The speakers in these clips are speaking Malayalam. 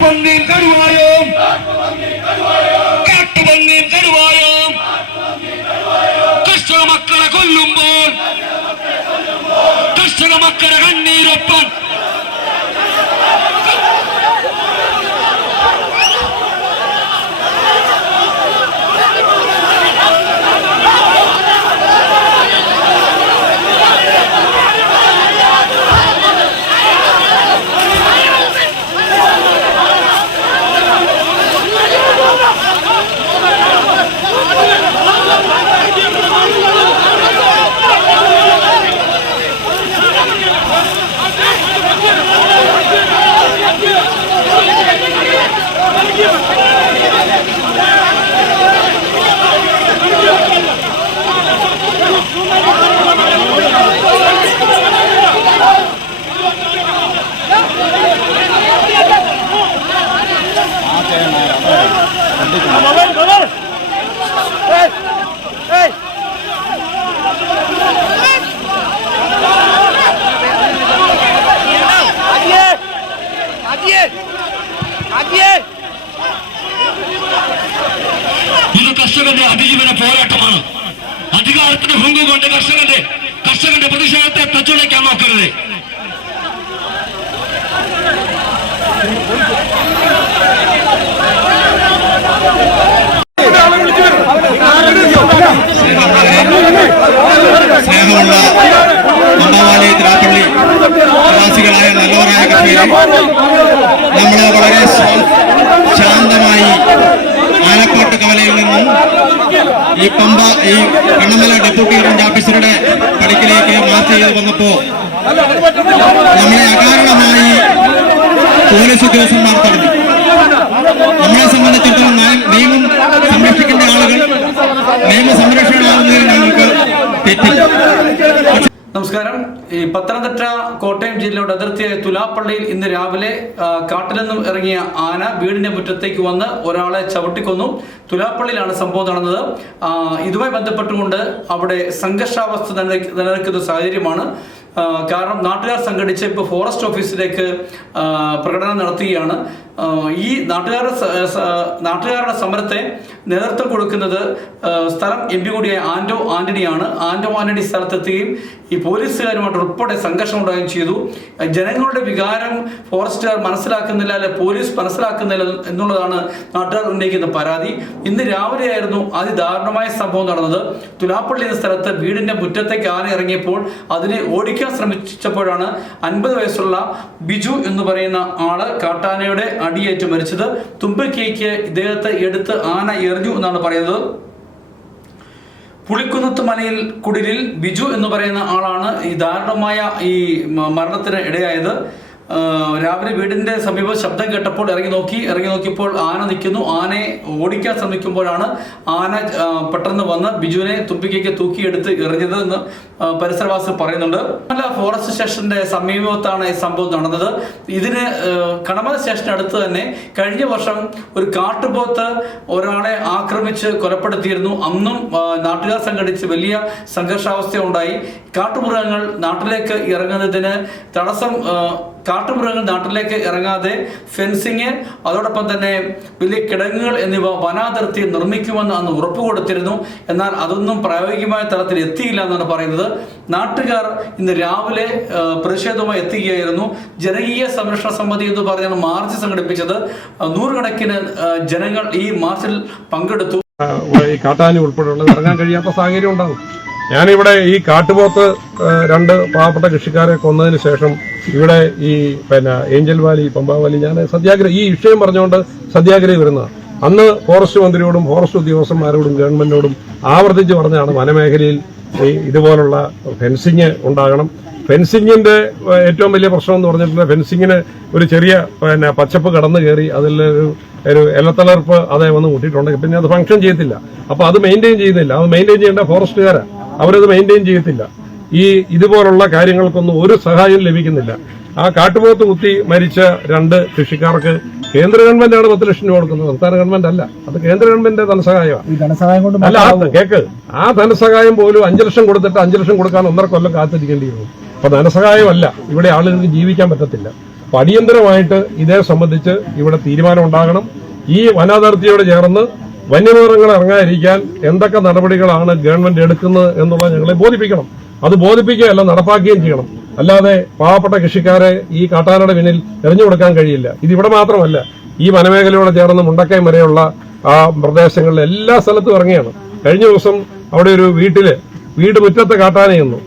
പന്നിയും കടുവായും. കാട്ടുപന്നിയും കടുവായും. കർഷക മക്കളെ കൊല്ലുമ്പോൾ കർഷക മക്കളെ കണ്ണീരൊപ്പം ഇത് കർഷകന്റെ അതിജീവന പോരാട്ടമാണ്. അധികാരത്തിന്റെ ഹുങ്കു കൊണ്ട് കർഷകന്റെ കർഷകന്റെ പ്രതിഷേധത്തെ തച്ചുടയ്ക്കാൻ നോക്കരുത്. സ്നേഹമുള്ള നമ്മൾ വളരെ ശാന്തമായി ആലക്കോട്ട് നിന്നും ഈ പമ്പ ഈ കണ്ണമല ഡെപ്യൂട്ടി റേഞ്ച് ഓഫീസറുടെ പടിക്കിലേക്ക് മാർച്ച് ചെയ്ത് വന്നപ്പോ നമ്മളെ അകാരണമായി പോലീസ് ഉദ്യോഗസ്ഥന്മാർ നമസ്കാരം. ഈ പത്തനംതിട്ട കോട്ടയം ജില്ലയുടെ അതിർത്തിയായ തുലാപ്പള്ളിയിൽ ഇന്ന് രാവിലെ കാട്ടിൽ നിന്നും ഇറങ്ങിയ ആന വീടിന്റെ മുറ്റത്തേക്ക് വന്ന് ഒരാളെ ചവിട്ടിക്കൊന്നു. തുലാപ്പള്ളിയിലാണ് സംഭവം നടന്നത്. ഇതുമായി ബന്ധപ്പെട്ടുകൊണ്ട് അവിടെ സംഘർഷാവസ്ഥ നിലനിൽക്ക- നിലനിൽക്കുന്ന സാഹചര്യമാണ്. കാരണം നാട്ടുകാർ സംഘടിച്ച് ഇപ്പോൾ ഫോറസ്റ്റ് ഓഫീസിലേക്ക് പ്രകടനം നടത്തുകയാണ്. ഈ നാട്ടുകാരുടെ നാട്ടുകാരുടെ സമരത്തെ നേതൃത്വം കൊടുക്കുന്നത് സ്ഥലം എം പി കൂടിയായ ആന്റോ ആന്റണിയാണ്. ആന്റോ ആന്റണി സ്ഥലത്തെത്തുകയും ഈ പോലീസുകാരുമായിട്ട് ഉൾപ്പെടെ സംഘർഷം ഉണ്ടാവുകയും ചെയ്തു. ജനങ്ങളുടെ വികാരം ഫോറസ്റ്റുകാർ മനസ്സിലാക്കുന്നില്ല അല്ലെ പോലീസ് മനസ്സിലാക്കുന്നില്ല എന്നുള്ളതാണ് നാട്ടുകാർ ഉന്നയിക്കുന്ന പരാതി. ഇന്ന് രാവിലെയായിരുന്നു അതിദാരുണമായ സംഭവം നടന്നത്. തുലാപ്പള്ളി എന്ന സ്ഥലത്ത് വീടിന്റെ മുറ്റത്തേക്ക് ആന ഇറങ്ങിയപ്പോൾ അതിനെ ഓടിക്കാൻ ശ്രമിച്ചപ്പോഴാണ് അൻപത് വയസ്സുള്ള ബിജു എന്ന് പറയുന്ന ആൾ കാട്ടാനയുടെ അടിയേറ്റ് മരിച്ചത്. തുമ്പക്കേക്ക് ഇദ്ദേഹത്തെ എടുത്ത് ആന എറിഞ്ഞു എന്നാണ് പറയുന്നത്. പുളിക്കുന്നത്ത് മലയിൽ കുടിലിൽ ബിജു എന്ന് പറയുന്ന ആളാണ് ഈ ദാരുണമായ ഈ മരണത്തിന് ഇടയായത്. രാവിലെ വീടിന്റെ സമീപം ശബ്ദം കേട്ടപ്പോൾ ഇറങ്ങി നോക്കി ഇറങ്ങി നോക്കിയപ്പോൾ ആന നിൽക്കുന്നു. ആനയെ ഓടിക്കാൻ ശ്രമിക്കുമ്പോഴാണ് ആന പെട്ടെന്ന് വന്ന് ബിജുവിനെ തുമ്പിക്കേക്ക് തൂക്കിയെടുത്ത് എറിഞ്ഞത് എന്ന് പരിസരവാസികൾ പറയുന്നുണ്ട്. കണമല ഫോറസ്റ്റ് സ്റ്റേഷന്റെ സമീപത്താണ് ഈ സംഭവം നടന്നത്. ഇതിന് കണമല സ്റ്റേഷന് അടുത്ത് തന്നെ കഴിഞ്ഞ വർഷം ഒരു കാട്ടുപോത്ത് ഒരാളെ ആക്രമിച്ച് കൊലപ്പെടുത്തിയിരുന്നു. അന്നും നാട്ടുകാർ സംഘടിച്ച് വലിയ സംഘർഷാവസ്ഥ ഉണ്ടായി കാട്ടുമൃഗങ്ങൾ നാട്ടിലേക്ക് ഇറങ്ങുന്നതിന് തടസ്സം കാട്ടുമൃഗങ്ങൾ നാട്ടിലേക്ക് ഇറങ്ങാതെ ഫെൻസിങ് അതോടൊപ്പം തന്നെ വലിയ കിടങ്ങുകൾ എന്നിവ വനാതിർത്തി നിർമ്മിക്കുമെന്ന് അന്ന് ഉറപ്പ് കൊടുത്തിരുന്നു. എന്നാൽ അതൊന്നും പ്രായോഗികമായ തലത്തിൽ എത്തിയില്ല എന്നാണ് പറയുന്നത്. നാട്ടുകാർ ഇന്ന് രാവിലെ പ്രതിഷേധവുമായി എത്തുകയായിരുന്നു. ജനകീയ സംരക്ഷണ സമിതി എന്ന് പറഞ്ഞാണ് മാർച്ച് സംഘടിപ്പിച്ചത്. നൂറുകണക്കിന് ജനങ്ങൾ ഈ മാർച്ചിൽ പങ്കെടുത്തു. കാട്ടാനി ഉൾപ്പെടെയുള്ളത് ഇറങ്ങാൻ കഴിയാത്ത സാഹചര്യം ഉണ്ടാകും ഞാനിവിടെ ഈ കാട്ടുപോത്ത് രണ്ട് പാവപ്പെട്ട കൃഷിക്കാരെ കൊന്നതിന് ശേഷം ഇവിടെ ഈ പിന്നെ ഏഞ്ചൽ വാലി പമ്പാവാലി ഞാൻ സത്യാഗ്രഹം ഈ വിഷയം പറഞ്ഞുകൊണ്ട് സത്യാഗ്രഹം വരുന്നതാണ്. അന്ന് ഫോറസ്റ്റ് മന്ത്രിയോടും ഫോറസ്റ്റ് ഉദ്യോഗസ്ഥന്മാരോടും ഗവൺമെന്റിനോടും ആവർത്തിച്ച് പറഞ്ഞാണ് വനമേഖലയിൽ ഈ ഇതുപോലുള്ള ഫെൻസിങ് ഉണ്ടാകണം. ഫെൻസിങ്ങിന്റെ ഏറ്റവും വലിയ പ്രശ്നം എന്ന് പറഞ്ഞിട്ടുണ്ടെങ്കിൽ ഫെൻസിങ്ങിന് ഒരു ചെറിയ പിന്നെ പച്ചപ്പ് കടന്നു കയറി അതിൽ ഒരു ഇലത്തളർപ്പ് അതേ വന്ന് കൂട്ടിയിട്ടുണ്ടെങ്കിൽ പിന്നെ അത് ഫംഗ്ഷൻ ചെയ്യത്തില്ല. അപ്പൊ അത് മെയിന്റെയിൻ ചെയ്യുന്നില്ല. അത് മെയിന്റെയിൻ ചെയ്യേണ്ട ഫോറസ്റ്റുകാരാ അവരത് മെയിന്റെയിൻ ചെയ്യത്തില്ല. ഈ ഇതുപോലുള്ള കാര്യങ്ങൾക്കൊന്നും ഒരു സഹായം ലഭിക്കുന്നില്ല. ആ കാട്ടുപോത്ത് കുത്തി മരിച്ച രണ്ട് കൃഷിക്കാർക്ക് കേന്ദ്ര ഗവൺമെന്റാണ് പത്ത് ലക്ഷം രൂപ കൊടുക്കുന്നത്. സംസ്ഥാന ഗവൺമെന്റ് അല്ല. അത് കേന്ദ്ര ഗവൺമെന്റിന്റെ ധനസഹായമാണ് അല്ല കേക്ക്. ആ ധനസഹായം പോലും അഞ്ചു ലക്ഷം കൊടുത്തിട്ട് അഞ്ചു ലക്ഷം കൊടുക്കാൻ ഒന്നര കൊല്ലം കാത്തിരിക്കേണ്ടി വരും. അപ്പൊ ധനസഹായമല്ല. ഇവിടെ ആളുകൾക്ക് ജീവിക്കാൻ പറ്റത്തില്ല. അപ്പൊ അടിയന്തരമായിട്ട് ഇതേ സംബന്ധിച്ച് ഇവിടെ തീരുമാനം ഉണ്ടാകണം. ഈ വനാതിർത്തിയോട് ചേർന്ന് വന്യമൃഗങ്ങൾ ഇറങ്ങാതിരിക്കാൻ എന്തൊക്കെ നടപടികളാണ് ഗവൺമെന്റ് എടുക്കുന്നത് എന്നുള്ളത് ഞങ്ങളെ ബോധിപ്പിക്കണം. അത് ബോധിപ്പിക്കുകയല്ല നടപ്പാക്കുകയും ചെയ്യണം. അല്ലാതെ പാവപ്പെട്ട കൃഷിക്കാരെ ഈ കാട്ടാനയുടെ പിന്നിൽ എറിഞ്ഞു കൊടുക്കാൻ കഴിയില്ല. ഇത് ഇവിടെ മാത്രമല്ല ഈ വനമേഖലയോട് ചേർന്ന് മുണ്ടക്കയം വരെയുള്ള ആ പ്രദേശങ്ങളിൽ എല്ലാ സ്ഥലത്തും ഇറങ്ങിയാണ്. കഴിഞ്ഞ ദിവസം അവിടെ ഒരു വീട്ടിൽ വീട് മുറ്റത്ത് കാട്ടാനയെന്നു.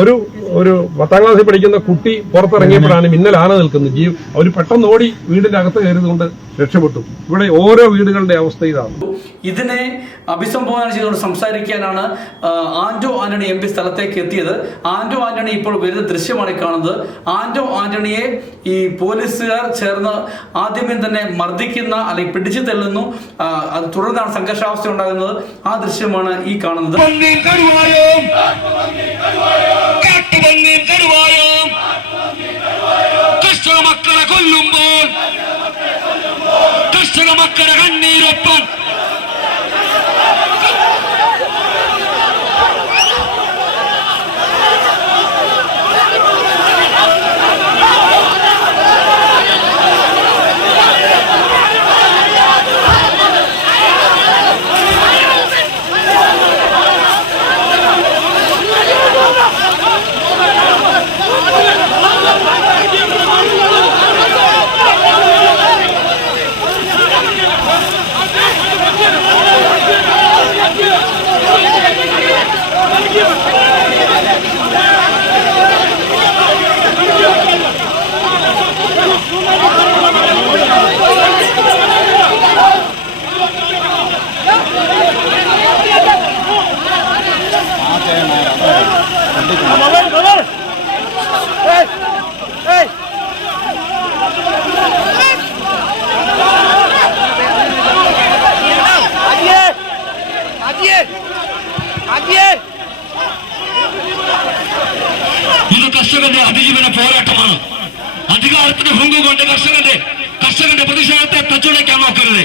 ഒരു ഒരു പത്താം ക്ലാസ്സിൽ പഠിക്കുന്ന കുട്ടി പുറത്തിറങ്ങിയപ്പോഴാണ് മിന്നൽ ആന നിൽക്കുന്നത്. ജീവ് അവർ പെട്ടെന്ന് ഓടി വീടിന്റെ അകത്ത് കയറിയതുകൊണ്ട് രക്ഷപ്പെട്ടു. ഇവിടെ ഓരോ വീടുകളുടെ അവസ്ഥ ഇതാണ്. ഇതിനെ അഭിസംബോധന ചെയ്തുകൊണ്ട് സംസാരിക്കാനാണ് ആന്റോ ആന്റണി എം പി സ്ഥലത്തേക്ക് എത്തിയത്. ആന്റോ ആന്റണി ഇപ്പോൾ വരുന്ന ദൃശ്യമാണ് കാണുന്നത്. ആന്റോ ആന്റണിയെ ഈ പോലീസുകാർ ചേർന്ന് ആദ്യമേ തന്നെ മർദ്ദിക്കുന്ന അല്ലെങ്കിൽ പിടിച്ചു തള്ളുന്നു. ആ, അത് തുടർന്നാണ് സംഘർഷാവസ്ഥ ഉണ്ടാകുന്നത്. ആ ദൃശ്യമാണ് ഈ കാണുന്നത്. കാട്ടുപന്നിയും കടുവായും കർഷക മക്കളെ കൊല്ലുമ്പോൾ കർഷക മക്കളെ കണ്ണീരൊപ്പം ഇത് കർഷകന്റെ അതിജീവന പോരാട്ടമാണ്. അധികാരത്തിന്റെ ഭംഗം കൊണ്ട് കർഷകന്റെ കർഷകന്റെ പ്രതിഷേധത്തെ തച്ചുടയ്ക്കാൻ നോക്കരുത്.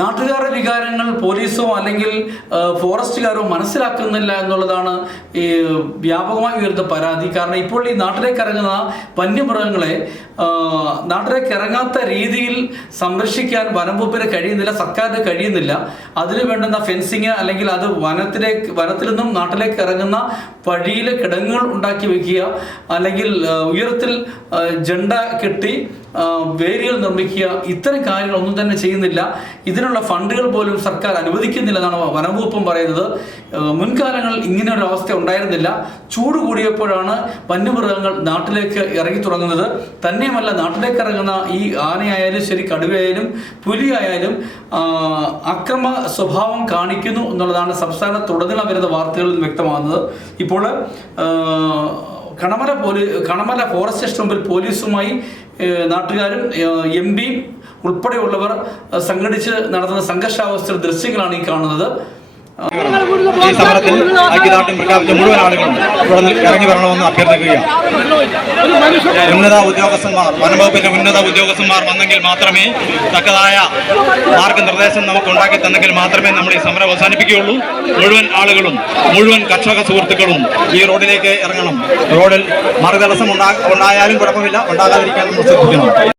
നാട്ടുകാരുടെ വികാരങ്ങൾ പോലീസോ അല്ലെങ്കിൽ ഫോറസ്റ്റുകാരോ മനസ്സിലാക്കുന്നില്ല എന്നുള്ളതാണ് ഈ വ്യാപകമായി ഉയർന്ന പരാതി. കാരണം ഇപ്പോൾ ഈ നാട്ടിലേക്ക് ഇറങ്ങുന്ന വന്യമൃഗങ്ങളെ നാട്ടിലേക്ക് ഇറങ്ങാത്ത രീതിയിൽ സംരക്ഷിക്കാൻ വനംവകുപ്പിന് കഴിയുന്നില്ല സർക്കാരിന് കഴിയുന്നില്ല. അതിന് വേണ്ടുന്ന ഫെൻസിങ് അല്ലെങ്കിൽ അത് വനത്തിലേക്ക് വനത്തിൽ നിന്നും നാട്ടിലേക്ക് ഇറങ്ങുന്ന വഴിയിൽ കിടങ്ങുകൾ ഉണ്ടാക്കി വെക്കുക അല്ലെങ്കിൽ ഉയരത്തിൽ ജണ്ട കെട്ടി ആ, വേലികൾ നിർമ്മിക്കുക ഇത്തരം കാര്യങ്ങൾ ഒന്നും തന്നെ ചെയ്യുന്നില്ല. ഇതിനുള്ള ഫണ്ടുകൾ പോലും സർക്കാർ അനുവദിക്കുന്നില്ല എന്നാണ് വനംവകുപ്പും പറയുന്നത്. മുൻകാലങ്ങളിൽ ഇങ്ങനെ ഒരു അവസ്ഥ ഉണ്ടായിരുന്നില്ല. ചൂട് കൂടിയപ്പോഴാണ് വന്യമൃഗങ്ങൾ നാട്ടിലേക്ക് ഇറങ്ങി തുടങ്ങുന്നത്. തന്നെയുമല്ല നാട്ടിലേക്ക് ഇറങ്ങുന്ന ഈ ആനയായാലും ശരി കടുവയായാലും പുലിയായാലും അക്രമ സ്വഭാവം കാണിക്കുന്നു എന്നുള്ളതാണ് സംസ്ഥാനത്തുടനീളം വരുന്ന വാർത്തകളിൽ വ്യക്തമാകുന്നത്. ഇപ്പോൾ കണമല പോലീ കണമല ഫോറസ്റ്റ് സ്റ്റേഷൻ മുമ്പിൽ പോലീസുമായി നാട്ടുകാരും എം പി ഉൾപ്പെടെയുള്ളവർ സംഘടിച്ച് നടത്തുന്ന സംഘർഷാവസ്ഥയുടെ ദൃശ്യങ്ങളാണ് ഈ കാണുന്നത്. ഈ സമരത്തിൽ ഐക്യദാർഢ്യം പ്രഖ്യാപിച്ച മുഴുവൻ ആളുകളും ഇവിടെ ഇറങ്ങി വരണമെന്ന് അഭ്യർത്ഥിക്കുകയാണ്. ഉന്നത ഉദ്യോഗസ്ഥന്മാർ വനംവകുപ്പിന്റെ ഉന്നത ഉദ്യോഗസ്ഥന്മാർ വന്നെങ്കിൽ മാത്രമേ തക്കതായ മാർഗനിർദ്ദേശം നമുക്ക് ഉണ്ടാക്കി തന്നെങ്കിൽ മാത്രമേ നമ്മൾ ഈ സമരം അവസാനിപ്പിക്കുകയുള്ളൂ. മുഴുവൻ ആളുകളും മുഴുവൻ കർഷക സുഹൃത്തുക്കളും ഈ റോഡിലേക്ക് ഇറങ്ങണം. റോഡിൽ മറുതടസ്സം ഉണ്ടാ ഉണ്ടായാലും കുഴപ്പമില്ല. ഉണ്ടാകാതിരിക്കാൻ നമ്മൾ ശ്രദ്ധിക്കണം.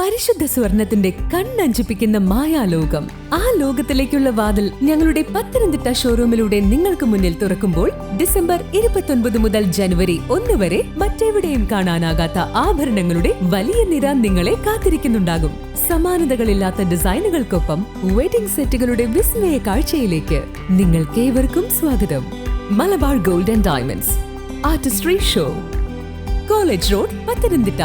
പരിശുദ്ധ സ്വർണത്തിന്റെ കണ്ണഞ്ചിപ്പിക്കുന്ന മായാലോകം. ആ ലോകത്തിലേക്കുള്ള വാതിൽ ഞങ്ങളുടെ പത്തനംതിട്ട ഷോറൂമിലൂടെ നിങ്ങൾക്ക് മുന്നിൽ തുറക്കുമ്പോൾ ഡിസംബർ ഇരുപത്തൊൻപത് മുതൽ ജനുവരി ഒന്ന് വരെ മറ്റെവിടെയും കാണാനാകാത്ത ആഭരണങ്ങളുടെ വലിയ നിര നിങ്ങളെ കാത്തിരിക്കുന്നുണ്ടാകും. സമാനതകളില്ലാത്ത ഡിസൈനുകൾക്കൊപ്പം വെഡിംഗ് സെറ്റുകളുടെ വിസ്മയ കാഴ്ചയിലേക്ക് നിങ്ങൾക്കേവർക്കും സ്വാഗതം. Malabar gold and diamonds artistry show college road Pathanamthitta.